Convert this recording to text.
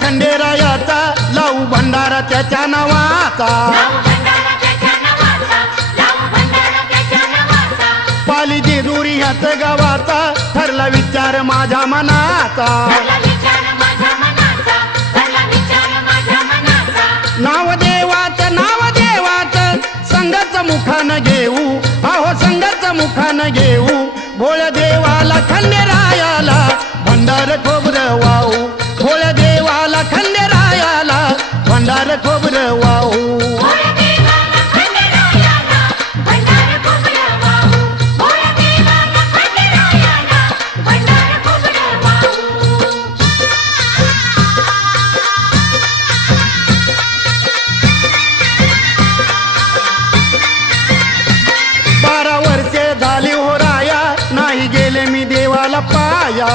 खंडेरायाचा लावू भंडारा त्याच्या नावाचा पाली जेजुरी ह्याच गावाचा ठरला विचार माझ्या मनाचा नाव देवाचं संघाचं मुखानं घेऊ अहो संघाचं मुखानं घेऊ भोळ्या देवाला खंडेरायाला भंडार खोबरं वाहू भोळ्या देवाला खंडेरायाला भंडार खोबरं वाहू झाली हो राया नाही गेले मी देवाला पाया